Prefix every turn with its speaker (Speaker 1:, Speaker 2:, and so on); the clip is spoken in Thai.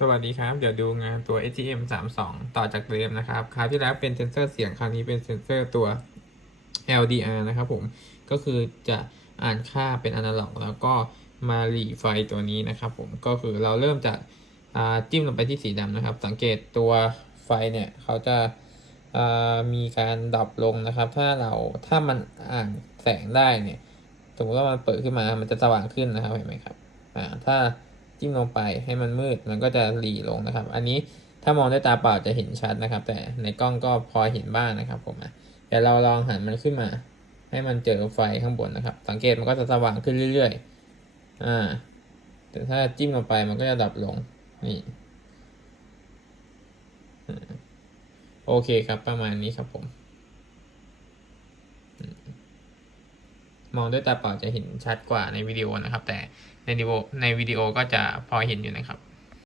Speaker 1: สวัสดีครับ เดี๋ยวดูงานตัว SGM 3 2 ต่อจากเดิมนะครับ คราวที่แล้วเป็นเซนเซอร์เสียง คราวนี้เป็นเซนเซอร์ตัว LDR นะครับผม ก็คือจะอ่านค่าเป็นอนาล็อก แล้วก็มาหลีไฟตัวนี้นะครับผม ก็คือเราเริ่มจากจิ้มลงไปที่สีดำนะครับ สังเกตตัวไฟเนี่ย เขาจะามีการดับลงนะครับ ถ้าเรา ถ้ามันอ่านแสงได้เนี่ย สมมติว่ามันเปิดขึ้นมา มันจะสว่างขึ้นนะครับ เห็นไหมครับ อ่า ถ้า จิ้มลงไปให้มันมืด มันก็จะหลีลงนะครับ อันนี้ถ้ามองด้วยตาเปล่าจะเห็นชัดนะครับ แต่ในกล้องก็พอเห็นบ้างนะครับผมอ่เดี๋ยวเราลองหันมันขึ้นมา ให้มันเจอไฟข้างบนนะครับ สังเกตมันก็จะสว่างขึ้นเรื่อยๆอ่าแต่ถ้าจิ้มลงไปมันก็จะดับลงนี่โอเคครับประมาณนี้ครับผม มองด้วยตาเปล่าจะเห็นชัดกว่าในวิดีโอนะครับ แต่ในวิดีโอในวิดีโอก็จะพอเห็นอยู่นะครับ